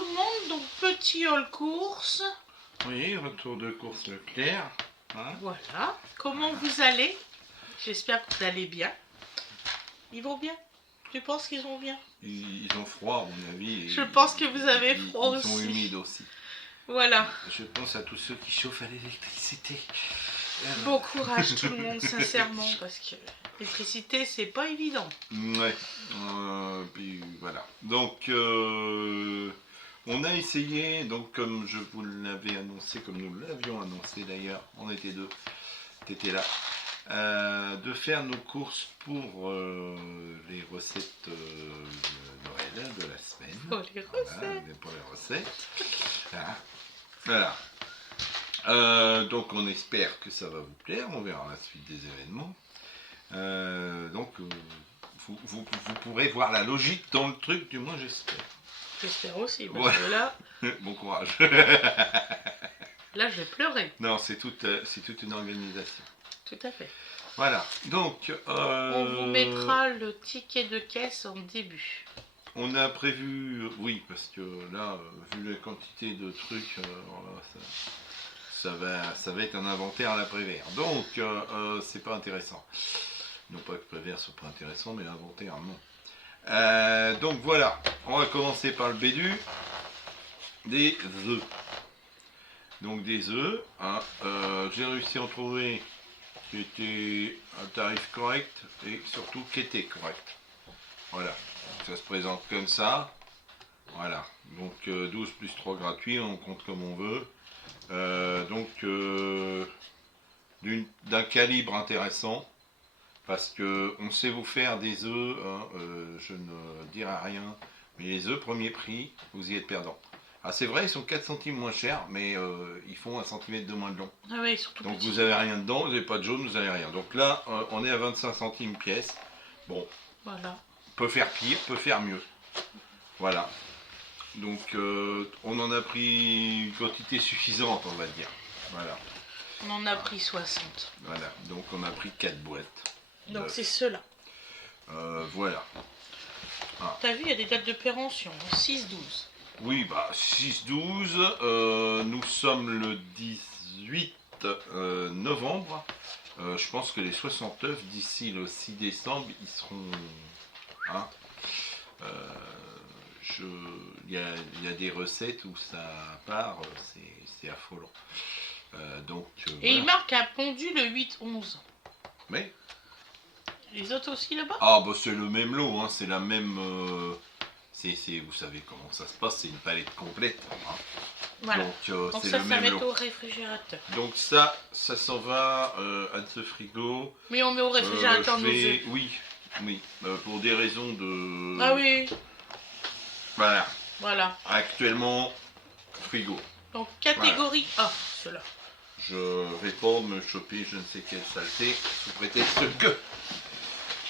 tout le monde, donc petit haul course. Oui, retour de course Leclerc. Hein. Voilà. Comment vous allez? J'espère que vous allez bien. Ils vont bien? Tu penses qu'ils vont bien? Ils ont froid, à mon avis. Je pense que vous avez froid aussi. Ils sont humides aussi. Voilà. Je pense à tous ceux qui chauffent à l'électricité. Bon courage tout le monde, sincèrement, parce que l'électricité, c'est pas évident. Ouais. Puis voilà. Donc, on a essayé, donc comme je vous l'avais annoncé, comme nous l'avions annoncé d'ailleurs, on était deux, t'étais là, de faire nos courses pour les recettes Noël de la semaine. Pour les recettes. Voilà, pour les recettes. Voilà. Donc on espère que ça va vous plaire, on verra la suite des événements. Donc vous pourrez voir la logique dans le truc, du moins j'espère. J'espère aussi, parce Voilà. que là, Bon courage. là je vais pleurer. Non, c'est toute une organisation. Tout à fait. Voilà, donc... On vous mettra le ticket de caisse en début. On a prévu, oui, parce que là, vu la quantité de trucs, ça va être un inventaire à la Prévert. Donc, c'est pas intéressant. Non pas que Prévert soit pas intéressant, mais l'inventaire, non. Donc voilà, on va commencer par le bédu. Des œufs. Donc des œufs, hein, j'ai réussi à en trouver qui était un tarif correct et surtout qui était correct. Voilà, donc ça se présente comme ça. Voilà, donc 12 plus 3 gratuit, on compte comme on veut. D'un calibre intéressant, parce que on sait vous faire des œufs, hein, je ne dirai rien, mais les œufs premier prix, vous y êtes perdant. Ah c'est vrai, ils sont 4 centimes moins chers, mais ils font 1 cm de moins de long. Ah oui, surtout donc petit. vous avez rien dedans, vous n'avez pas de jaune, vous n'avez rien. Donc là, on est à 25 centimes pièce. Bon, Voilà. peut faire pire, peut faire mieux. Voilà. Donc on en a pris une quantité suffisante, on va dire. Voilà. On en a pris 60. Voilà. Donc on a pris 4 boîtes. Donc c'est ceux-là. Voilà. T'as vu, il y a des dates de péremption. 6-12. Oui, bah 6-12. Nous sommes le 18 novembre. Je pense que les 69, d'ici le 6 décembre, ils seront... Hein, il y a des recettes où ça part, c'est affolant. Et il voilà. marque un pondu le 8-11. Mais Les autres aussi là-bas? ah bah c'est le même lot, hein, c'est la même... vous savez comment ça se passe, c'est une palette complète. Hein. Voilà. Donc c'est ça, le ça même met lot. au réfrigérateur. Donc ça s'en va à ce frigo. Mais on met au réfrigérateur nos œufs. Oui, pour des raisons de... Ah oui. Voilà. Voilà. Actuellement, frigo. Donc catégorie A, ceux-là. Je vais pas me choper je ne sais quelle saleté, sous prétexte que,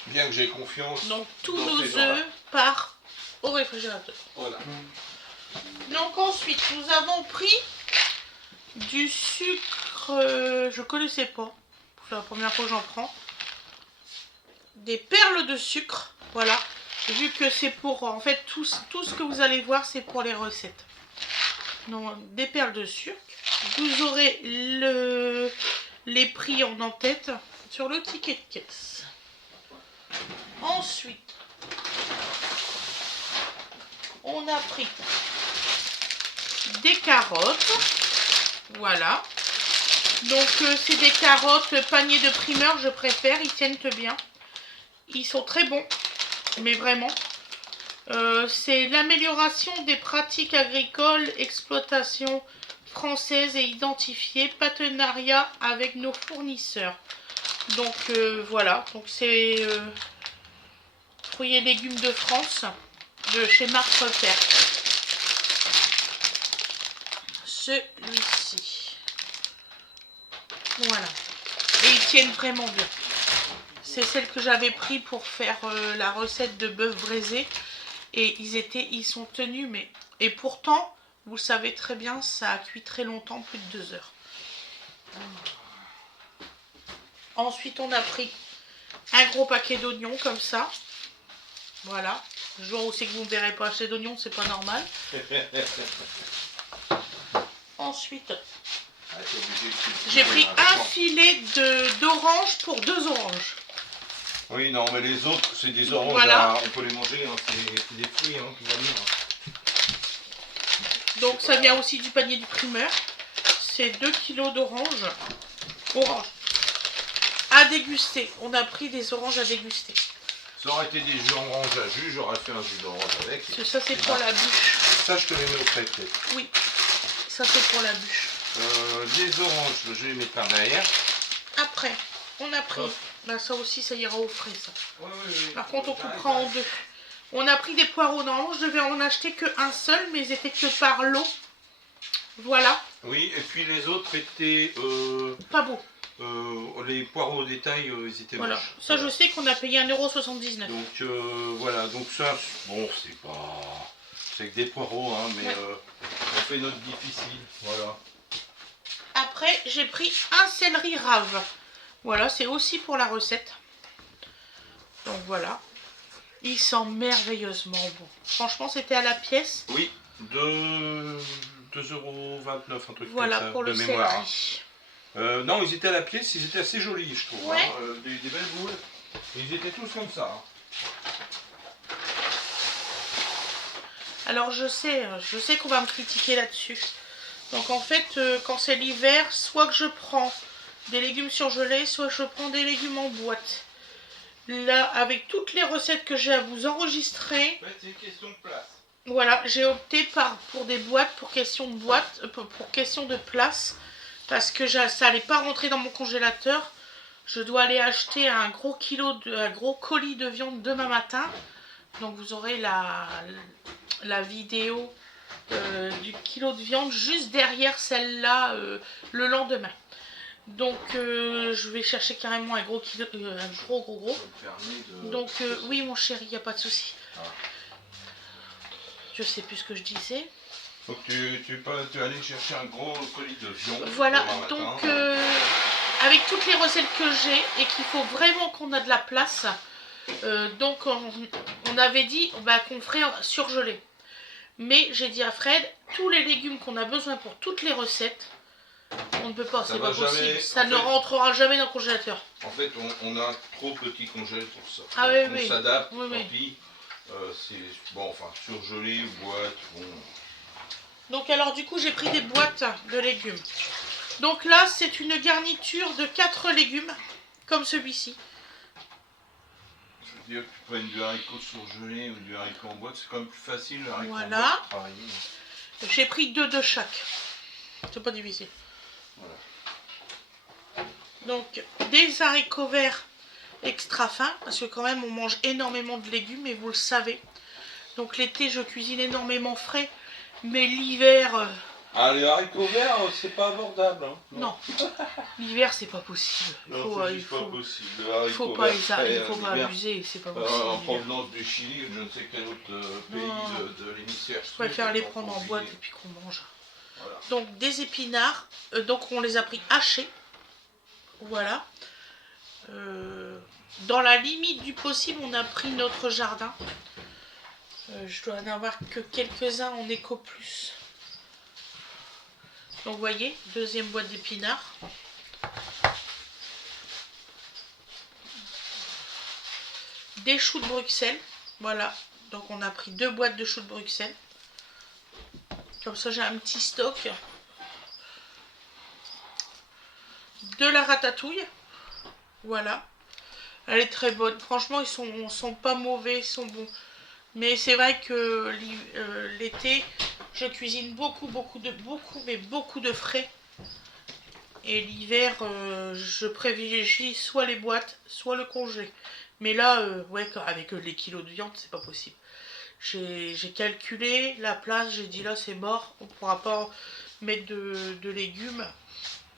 bien que j'ai confiance. Donc tous dans nos ces gens-là. œufs partent au réfrigérateur. Voilà. Donc ensuite, nous avons pris du sucre, je connaissais pas. C'est la première fois que j'en prends. Des perles de sucre, voilà. Vu que c'est pour, en fait, tout ce que vous allez voir, c'est pour les recettes. Donc, des perles de sucre. Vous aurez les prix en tête sur le ticket de caisse. Ensuite, on a pris des carottes. Voilà. Donc, c'est des carottes panier de primeur, je préfère. Ils tiennent bien. Ils sont très bons. Mais vraiment. C'est l'amélioration des pratiques agricoles, exploitation française et identifiée, partenariat avec nos fournisseurs. Donc voilà, donc c'est fruits et légumes de France, de chez Marc Repère. Celui-ci. Voilà. Et ils tiennent vraiment bien. C'est celle que j'avais pris pour faire la recette de bœuf braisé. Et ils sont tenus, mais... Et pourtant, vous le savez très bien, ça a cuit très longtemps, plus de 2 heures. Ensuite, on a pris un gros paquet d'oignons, comme ça. Voilà. Le jour où c'est que vous ne me verrez pas acheter d'oignons, c'est pas normal. Ensuite, j'ai pris un filet d'orange pour 2 oranges. Oui, non, mais les autres, c'est des oranges, Voilà. on peut les manger, hein, c'est des fruits qui vont venir. Donc ça vient aussi du panier du primeur. C'est 2 kilos d'oranges. Orange. À déguster. On a pris des oranges à déguster. Ça aurait été des jus orange à jus, j'aurais fait un jus d'orange avec. Parce que ça c'est pour la bûche. Ça, je te les mets au frais peut-être. Oui, ça c'est pour la bûche. Les oranges, je vais les mettre par derrière. Après, on a pris... Bah ça aussi, ça ira au frais, ça. Oui. Par contre, on coupera en 2. On a pris des poireaux. Normalement, je devais en acheter qu'un seul, mais ils étaient que par lot. Voilà. Oui, et puis les autres étaient... Pas beau. Les poireaux au détail, ils étaient Voilà. moches. Ça, je sais qu'on a payé 1,79 €. Donc voilà, donc ça, bon, c'est pas... C'est que des poireaux, hein, mais ouais. On fait notre difficile, voilà. Après, j'ai pris un céleri rave. Voilà, c'est aussi pour la recette. Donc voilà. Il sent merveilleusement bon. Franchement, c'était à la pièce. Oui, 2,29 €, un truc voilà, comme ça, pour de le mémoire. céleri. Non, ils étaient à la pièce, ils étaient assez jolis, je trouve. Ouais. Hein, des belles boules. Et ils étaient tous comme ça. Hein. Alors je sais qu'on va me critiquer là-dessus. Donc en fait, quand c'est l'hiver, soit que je prends des légumes surgelés, soit je prends des légumes en boîte. Là, avec toutes les recettes que j'ai à vous enregistrer, En fait, c'est une question de place. voilà, j'ai opté pour des boîtes, pour question de boîte, pour question de place, parce que ça n'allait pas rentrer dans mon congélateur. Je dois aller acheter un gros colis de viande demain matin. Donc vous aurez la vidéo du kilo de viande juste derrière celle-là le lendemain. Donc je vais chercher carrément un gros kilo, un gros. Donc oui mon chéri, il n'y a pas de souci. Ah. Je sais plus ce que je disais. Donc tu allais chercher un gros colis de viande. Voilà, donc avec toutes les recettes que j'ai et qu'il faut vraiment qu'on a de la place, donc on avait dit qu'on ferait surgelé. Mais j'ai dit à Fred, tous les légumes qu'on a besoin pour toutes les recettes, on ne peut pas, c'est pas possible. Ça ne rentrera jamais dans le congélateur. En fait, on a trop petit congèle pour ça. Ah donc, oui, on s'adapte, oui. tant pis. C'est bon, enfin, surgelé, boîte, bon. Donc alors du coup, j'ai pris des boîtes de légumes. Donc là, c'est une garniture de 4 légumes, comme celui-ci. Je veux dire que tu prennes du haricot surgelé ou du haricot en boîte, c'est quand même plus facile le haricot en boîte Voilà. de travailler. J'ai pris 2 de chaque. C'est pas difficile. Voilà. Donc des haricots verts extra fins, parce que quand même on mange énormément de légumes et vous le savez. Donc l'été je cuisine énormément frais, mais l'hiver... Ah, les haricots verts, c'est pas abordable. Hein. Non, l'hiver c'est pas possible. Il faut pas abuser, c'est pas possible. En provenance du Chili, je ne sais quel autre pays de l'hémisphère. Je préfère les prendre en boîte et puis qu'on mange. Voilà. Donc des épinards, donc on les a pris hachés. Voilà. Dans la limite du possible, on a pris notre jardin. Je dois en avoir que quelques-uns en éco plus. Donc vous voyez, deuxième boîte d'épinards. Des choux de Bruxelles. Voilà. Donc on a pris 2 boîtes de choux de Bruxelles. Comme ça j'ai un petit stock. De la ratatouille. Voilà. Elle est très bonne. Franchement, ils sont pas mauvais, ils sont bons. Mais c'est vrai que l'été, je cuisine beaucoup de frais. Et l'hiver, je privilégie soit les boîtes, soit le congelé. Mais là, ouais, avec les kilos de viande, c'est pas possible. J'ai calculé la place, j'ai dit là c'est mort, on pourra pas mettre de légumes.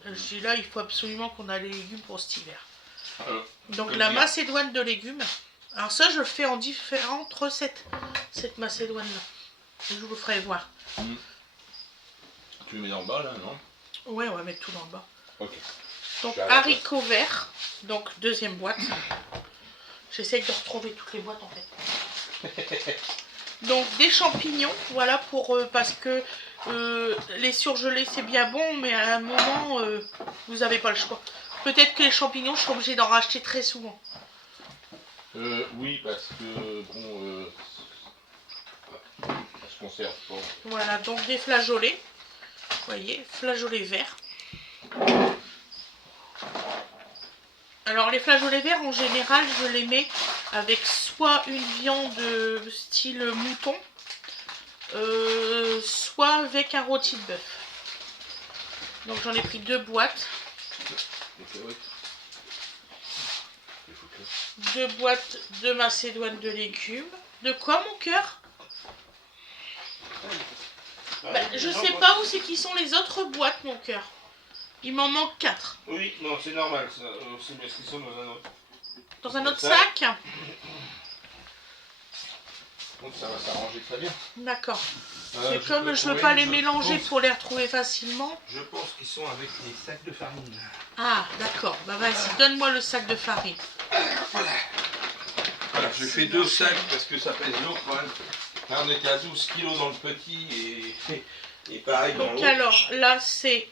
Je dis là, il faut absolument qu'on a les légumes pour cet hiver. Donc la macédoine de légumes. Alors ça, je le fais en différentes recettes, cette macédoine-là. Je vous le ferai voir. Tu le mets dans le bas, là, non? Ouais, on va mettre tout dans le bas. Ok. Donc haricots verts, donc deuxième boîte. J'essaye de retrouver toutes les boîtes en fait. Donc des champignons, voilà, pour parce que les surgelés c'est bien bon, mais à un moment vous n'avez pas le choix. Peut-être que les champignons, je suis obligée d'en racheter très souvent. Oui, parce que bon, ça se conserve pas. Voilà, donc des flageolets. Vous voyez, flageolets verts. Alors les flageolets verts, en général, je les mets avec soit une viande style mouton, soit avec un rôti de bœuf. Donc j'en ai pris 2 boîtes. 2 boîtes de macédoine de légumes. De quoi, mon cœur? Je sais pas où c'est qui sont les autres boîtes, mon cœur. Il m'en manque 4. Oui, non, c'est normal, c'est parce qu'ils sont dans un autre. Dans un autre sac? Donc ça va s'arranger très bien. D'accord. C'est comme je veux pas les mélanger pour les retrouver facilement. Je pense qu'ils sont avec les sacs de farine. Ah, d'accord. Bah vas-y, donne-moi le sac de farine. Voilà, je fais 2 sacs parce que ça pèse lourd quand même. Là, on était à 12 kilos dans le petit et pareil dans l'autre. Donc alors, là c'est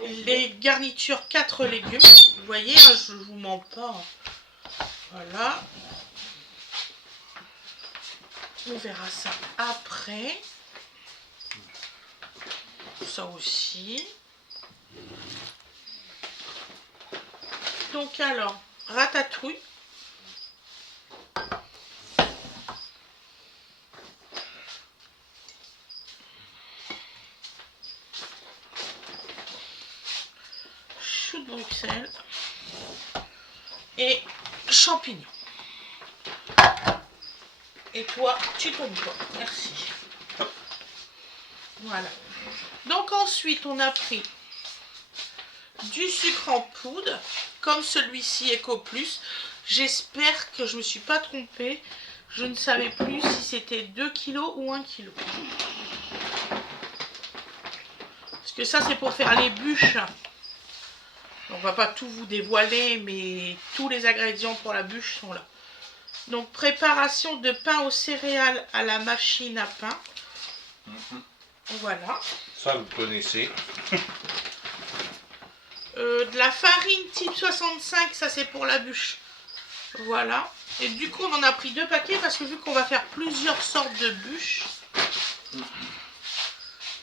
les garnitures 4 légumes. Vous voyez, hein, je vous mens pas. Voilà. On verra ça après. Ça aussi. Donc alors, ratatouille. Chou de Bruxelles. Et champignons. Et toi, tu tombes pas. Merci. Voilà. Donc ensuite, on a pris du sucre en poudre, comme celui-ci Eco Plus. J'espère que je ne me suis pas trompée. Je ne savais plus si c'était 2 kg ou 1 kg. Parce que ça, c'est pour faire les bûches. On va pas tout vous dévoiler, mais tous les ingrédients pour la bûche sont là. Donc, préparation de pain aux céréales à la machine à pain. Voilà. Ça, vous connaissez. De la farine type 65, ça c'est pour la bûche. Voilà. Et du coup, on en a pris 2 paquets parce que vu qu'on va faire plusieurs sortes de bûches.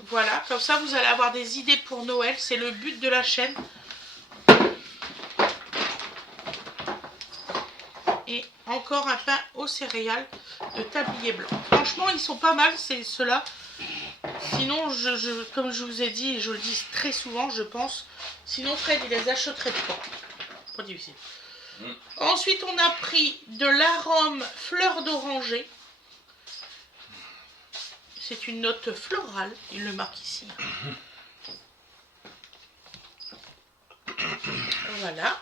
Voilà, comme ça vous allez avoir des idées pour Noël. C'est le but de la chaîne. Et encore un pain aux céréales de tablier blanc. Franchement, ils sont pas mal, c'est ceux-là. Sinon, comme je vous ai dit, et je le dis très souvent, je pense, sinon Fred, il les achèterait pas. Pas difficile. Ensuite, on a pris de l'arôme fleur d'oranger. C'est une note florale, il le marque ici. Voilà.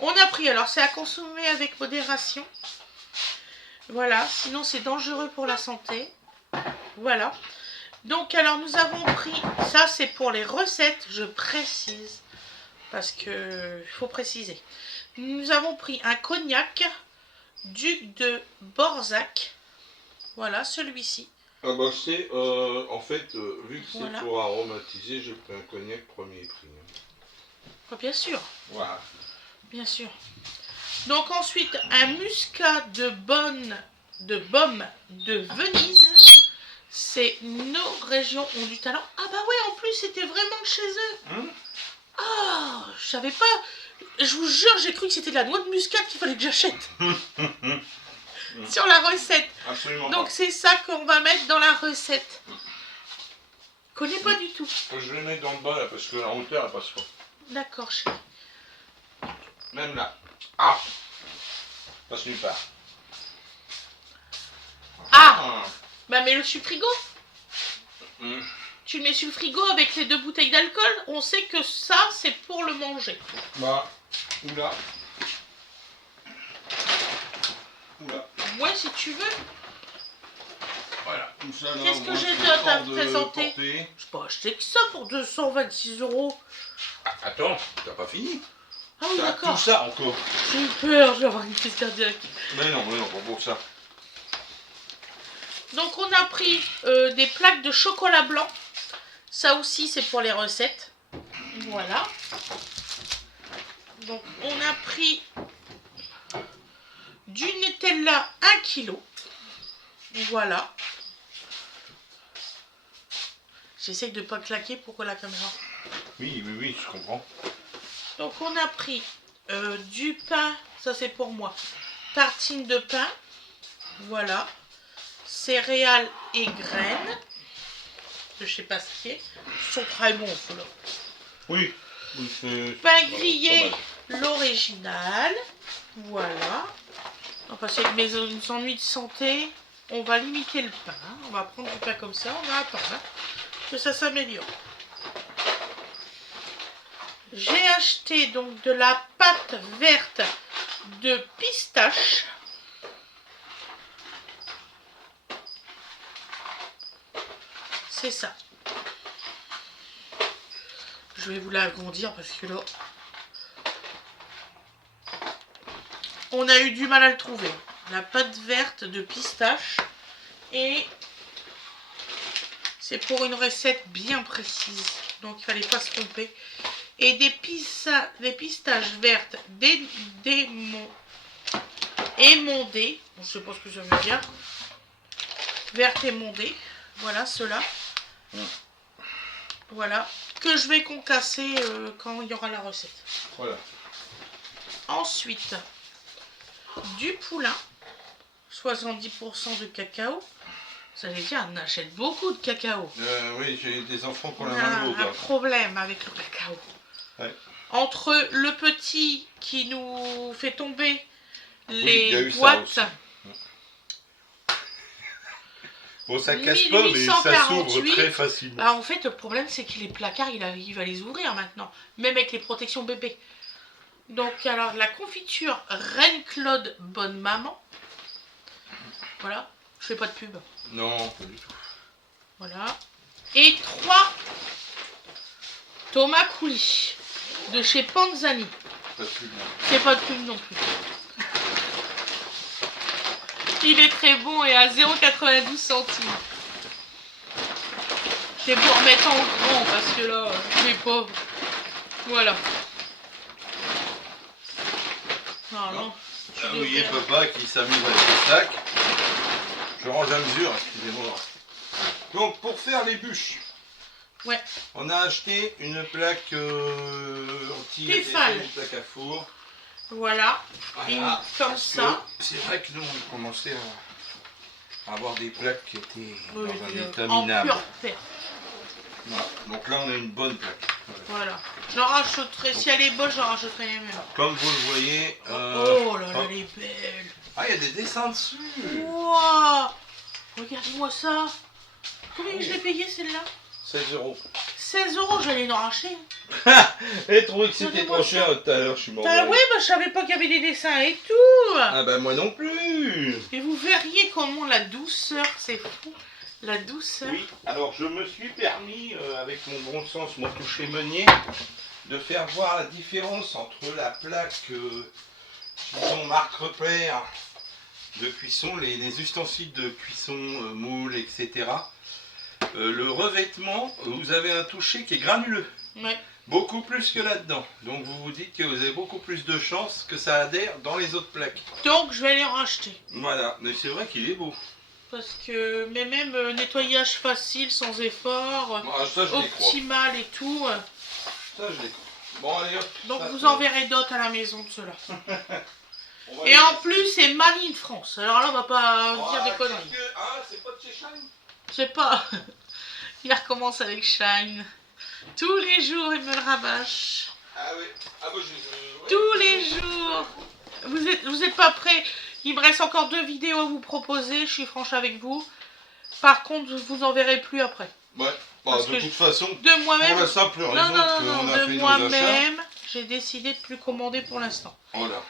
On a pris, alors c'est à consommer avec modération. Voilà, sinon c'est dangereux pour la santé. Voilà. Donc alors nous avons pris, ça c'est pour les recettes, je précise, parce que il faut préciser. Nous avons pris un cognac Duc de Borzac. Voilà, celui-ci. Ah bah c'est, en fait, vu que c'est Voilà. pour aromatiser, j'ai pris un cognac premier prix. Oh, bien sûr, Voilà. bien sûr. Donc ensuite, un muscat de baume de Venise. C'est nos régions ont du talent. Ah bah ouais, en plus c'était vraiment de chez eux. Ah, je savais pas. Je vous jure, j'ai cru que c'était de la noix de muscade qu'il fallait que j'achète. Sur la recette. Absolument. Donc c'est ça qu'on va mettre dans la recette. Je connais pas du tout. Je vais mettre dans le bas là parce que la hauteur elle passe pas. D'accord, chérie. Même là. Ah, passe nulle part. Ah, bah mets-le sur le frigo. Hum. Tu le mets sur le frigo avec les 2 bouteilles d'alcool. On sait que ça, c'est pour le manger. Bah, oula. Oula. Ouais, si tu veux. Voilà. Tout ça là. Qu'est-ce on que voit j'ai tout d'autre à le temps de présenter? portée. Je peux acheter que ça pour 226 €. Ah, attends, t'as pas fini. Ah oui, Tout d'accord. ça encore. J'ai eu peur, je vais avoir une crise cardiaque. Mais non, pas pour ça. Donc on a pris des plaques de chocolat blanc. Ça aussi c'est pour les recettes. Voilà. Donc on a pris du Nutella 1 kg. Voilà. J'essaye de ne pas claquer pour la caméra. Oui, je comprends. Donc on a pris du pain, ça c'est pour moi. Tartine de pain. Voilà. Céréales et graines. Je sais pas ce qui est. Ils sont très bons, ceux-là. Oui, c'est... Pain grillé, l'original. Voilà. On va passer avec mes ennuis de santé. On va limiter le pain. On va prendre du pain comme ça. On va attendre que ça s'améliore. J'ai acheté donc de la pâte verte de pistache. C'est ça. Je vais vous l'agrandir parce que là, on a eu du mal à le trouver. La pâte verte de pistache. Et c'est pour une recette bien précise. Donc il fallait pas se tromper. Et des pistaches vertes émondées. Je sais pas ce que ça veut dire. Vertes émondées. Voilà, ceux-là. Voilà. Que je vais concasser quand il y aura la recette. Voilà. Ensuite, du poulain. 70% de cacao. Vous allez dire, on achète beaucoup de cacao. Oui, j'ai des enfants qui ont On la a main lourde. un problème avec le cacao. Ouais. Entre le petit qui nous fait tomber il y a les eu ça boîtes. aussi. Bon, ça casse pas, mais ça s'ouvre très facilement. Bah, en fait, le problème, c'est que les placards, il va les ouvrir maintenant. Même avec les protections bébé. Donc, alors, la confiture Reine-Claude Bonne Maman. Voilà. Je fais pas de pub. Non, pas du tout. Voilà. Et 3 tomates coulis de chez Panzani. Pas de pub, non. C'est pas de pub non plus. Il est très bon et à 0,92 centimes. Je vais vous remettre en grand parce que là, je vais pas. Voilà. Non, non. Vous voyez papa qui s'amuse avec le sac. Je range à mesure, excusez-moi. Donc pour faire les bûches, ouais. On a acheté une plaque Tefal. une plaque à four. Voilà. Voilà. Comme ça. C'est vrai que nous on commençait à avoir des plaques qui étaient dans un état en minable. pure perte. Voilà. Donc là on a une bonne plaque. Voilà. J'en rachèterai, si elle est bonne, j'en rachèterai les mêmes. Comme vous le voyez. Oh là là, elle est belle. Ah, il y a des dessins dessus. Wow. Regardez-moi ça. Combien je l'ai payé celle-là? 16 €. 16 €, j'allais en racheter. Et trouvé que c'était trop cher tout à l'heure, je suis mort. Ah ouais, bah je savais pas qu'il y avait des dessins et tout. Ah bah moi non plus. Et vous verriez comment la douceur, c'est fou. La douceur. Oui, alors je me suis permis, avec mon bon sens, mon toucher meunier, de faire voir la différence entre la plaque, disons marque repère de cuisson, les ustensiles de cuisson, moule, etc. Le revêtement, vous avez un toucher qui est granuleux. Ouais. Beaucoup plus que là-dedans. Donc vous vous dites que vous avez beaucoup plus de chances que ça adhère dans les autres plaques. Donc je vais aller en racheter. Voilà, mais c'est vrai qu'il est beau. Parce que, mais même nettoyage facile, sans effort, Ah, ça, je optimal et tout. Ça je les crois. Bon allez hop. Donc ça, vous en verrez d'autres à la maison de ceux-là. Et les en tester. plus c'est Made in France. Alors là on va pas dire des conneries. Ah, c'est pas de chez Shine? Je sais pas. Il recommence avec Shine. Tous les jours il me le rabâche. Ah oui. Ah bah Tous les jours. Vous êtes pas prêts. Il me reste encore 2 vidéos à vous proposer. Je suis franche avec vous. Par contre, je vous en verrai plus après. Ouais. Bah, de toute façon, de moi-même. pour la simple raison qu'on a fait de nos achats. moi-même, j'ai décidé de plus commander pour l'instant. Voilà.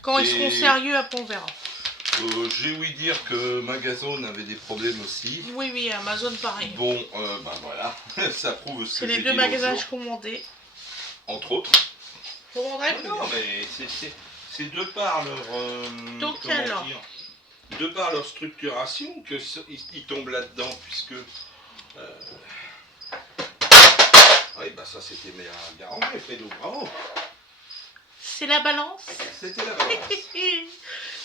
Quand ils seront sérieux, après on verra. J'ai ouï dire que Magazone avait des problèmes aussi. Oui, oui, Amazon pareil. Bon, bah voilà, ça prouve ce que C'est les j'ai 2 dit magasins que l'autre je commandais. jour, entre autres. Je vous vendrai plus. Non, mais c'est de par leur... Donc comment alors. dire, de par leur structuration que ils tombent là-dedans, puisque... Oui, bah ça c'était bien rangé, Fredo, bravo. C'est la balance. C'était la balance.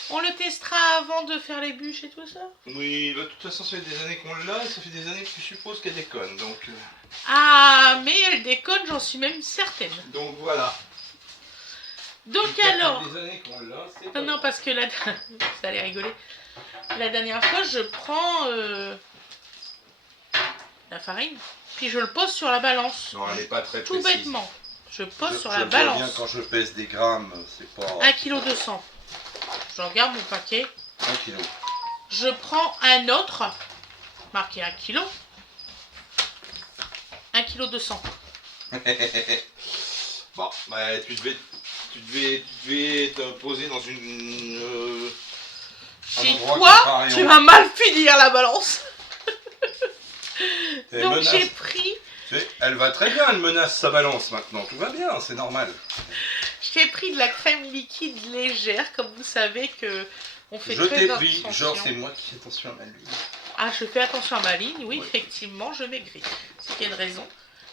On le testera avant de faire les bûches et tout ça. Oui, bah, de toute façon, ça fait des années qu'on l'a, et ça fait des années que tu supposes qu'elle déconne, donc... Ah, mais elle déconne, j'en suis même certaine. Donc voilà. Donc Ça fait alors... des années qu'on l'a, c'est Non, non, parce que là... Vous allez rigoler. La dernière fois, je prends la farine, puis je le pose sur la balance. Non, elle n'est pas très Tout précise. bêtement. Je pose sur Je la le vois bien balance. quand je pèse des grammes, c'est pas... 1,2 kg. Je regarde mon paquet. 1 kilo. Je prends un autre, marqué 1 kg. 1,2 kg. Bon, bah, tu devais te poser dans une... un Chez endroit toi, contrariant. tu vas mal finir la balance. Elle Donc menace. j'ai pris... Tu sais, elle va très bien, elle menace sa balance maintenant. Tout va bien, c'est normal. J'ai pris de la crème liquide légère, comme vous savez que on fait Je très t'ai pris, attention. genre c'est moi qui fais attention à ma ligne. Ah, je fais attention à ma ligne, oui, Ouais. effectivement, je maigris. C'est qu'il y a une raison.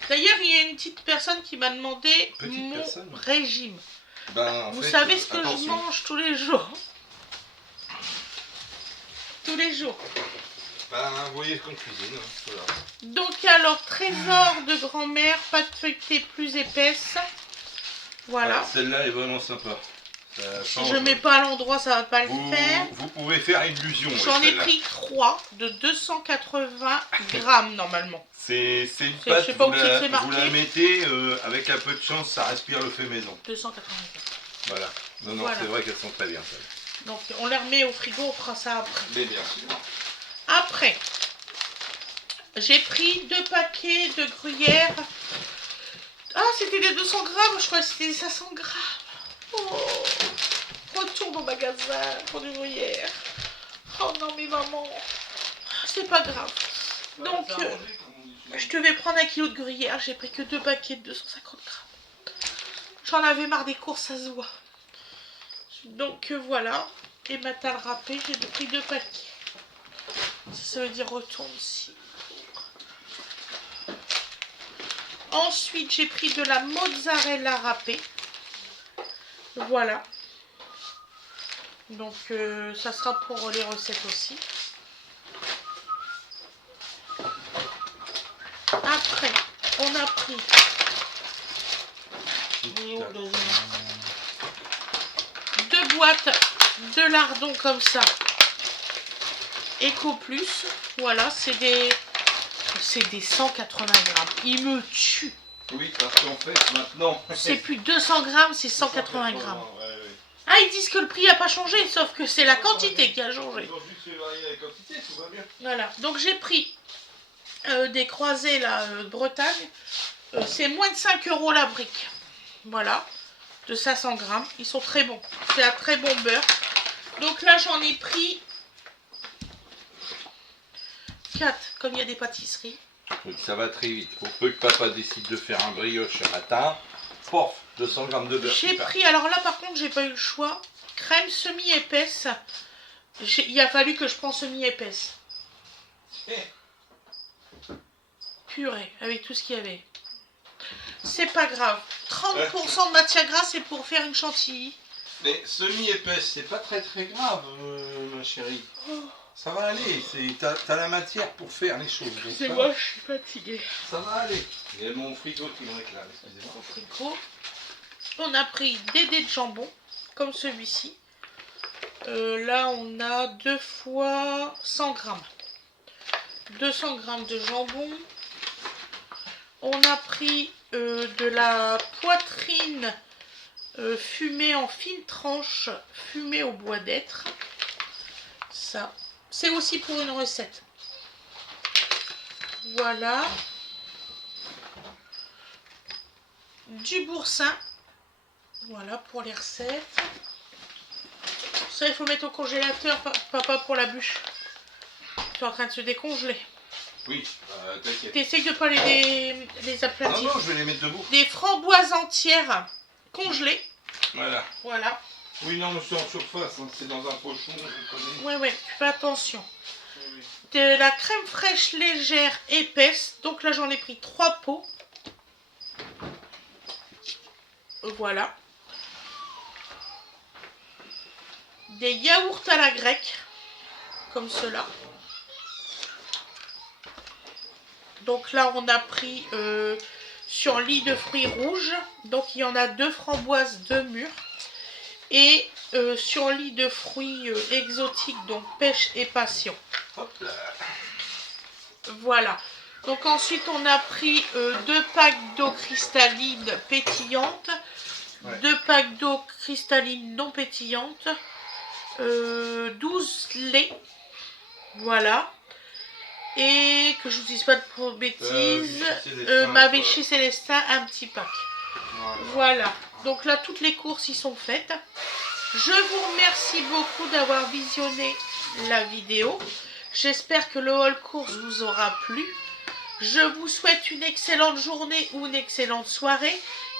D'ailleurs, il y a une petite personne qui m'a demandé Petite mon personne. régime. Ben, en Vous fait, savez ce que je attention. mange tous les jours. Tous les jours. Ben, vous voyez qu'on cuisine, hein, voilà. Donc alors, trésor de grand-mère, pâte feuilletée plus épaisse. Voilà. Ouais, celle-là est vraiment sympa. Ça Si change. je mets pas à l'endroit, ça va pas le vous, faire. vous pouvez faire illusion. J'en ai celle-là. pris 3 de 280 grammes normalement. C'est une C'est- je pâte, sais pas vous où c'est la marqué. mettez, avec un peu de chance, ça respire le fait maison. 280 grammes. Voilà. Non, Voilà. c'est vrai qu'elles sont très bien, celles. Donc on les remet au frigo, on fera ça après. Mais bien sûr. Après, j'ai pris 2 paquets de gruyère. Ah, c'était des 200 grammes, je crois que c'était des 500 grammes. Oh, retourne au magasin pour du gruyère. Oh non, mais maman, c'est pas grave. Donc, je devais prendre 1 kg de gruyère, j'ai pris que 2 paquets de 250 grammes. J'en avais marre des courses, ça se voit. Donc voilà, et ma talle râpée, j'ai pris 2 paquets. Ça veut dire retourne ici. Ensuite, j'ai pris de la mozzarella râpée. Voilà. Donc, ça sera pour les recettes aussi. Après, on a pris... Deux boîtes de lardons comme ça. Eco Plus. Voilà, c'est des 180 grammes. Il me tue. Oui, parce qu'en fait, maintenant... C'est plus 200 grammes, c'est 180 grammes. Ouais, ouais. Ah, ils disent que le prix n'a pas changé, sauf que c'est la quantité qui a changé. Ils ont juste fait varier la quantité, tout va bien. Voilà, donc j'ai pris des croisés là, de Bretagne. C'est moins de 5 € la brique. Voilà, de 500 grammes. Ils sont très bons. C'est un très bon beurre. Donc là, j'en ai pris 4, comme il y a des pâtisseries. Donc ça va très vite. Pour peu que papa décide de faire un brioche ce matin, pof, 200 grammes de beurre. J'ai pris, alors là par contre, j'ai pas eu le choix. Crème semi-épaisse. Il a fallu que je prenne semi-épaisse. Purée, avec tout ce qu'il y avait. C'est pas grave. 30% de matière grasse, c'est pour faire une chantilly. Mais semi-épaisse, c'est pas très grave, ma chérie. Ça va aller, t'as la matière pour faire les choses. donc C'est ça moi, va. je suis fatiguée. Ça va aller. Il y a mon frigo qui me réclame, excusez-moi. Au frigo. On a pris des dés de jambon, comme celui-ci. Là, on a 2 fois 100 grammes. 200 grammes de jambon. On a pris de la poitrine fumée en fines tranches, fumée au bois d'être. Ça, c'est aussi pour une recette. Voilà. Du boursin. Voilà pour les recettes. Ça, il faut mettre au congélateur, papa, pour la bûche. C'est en train de se décongeler. Oui, t'inquiète. T'essayes de pas les Non, aplatir. non, je vais les mettre debout. Des framboises entières congelés. Voilà. Voilà. Oui, non, mais c'est en surface, hein, c'est dans un pochon, je connais. Ouais, ouais, fais attention. Oui. De la crème fraîche légère épaisse. Donc là, j'en ai pris 3 pots. Voilà. Des yaourts à la grecque. Comme cela. Donc là, on a pris sur lit de fruits rouges. Donc il y en a 2 framboises, 2 mûres. Et sur lit de fruits exotiques, donc pêche et passion. Hop là. Voilà. Donc ensuite, on a pris 2 packs d'eau cristalline pétillante. Ouais. 2 packs d'eau cristalline non pétillante. 12 laits. Voilà. Et que je vous dise pas de bêtises, ma Vichy Célestin, un petit pack. Voilà. Donc là, toutes les courses y sont faites. Je vous remercie beaucoup d'avoir visionné la vidéo. J'espère que le haul course vous aura plu. Je vous souhaite une excellente journée ou une excellente soirée.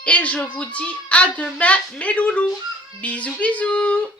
Et je vous dis à demain, mes loulous. Bisous, bisous.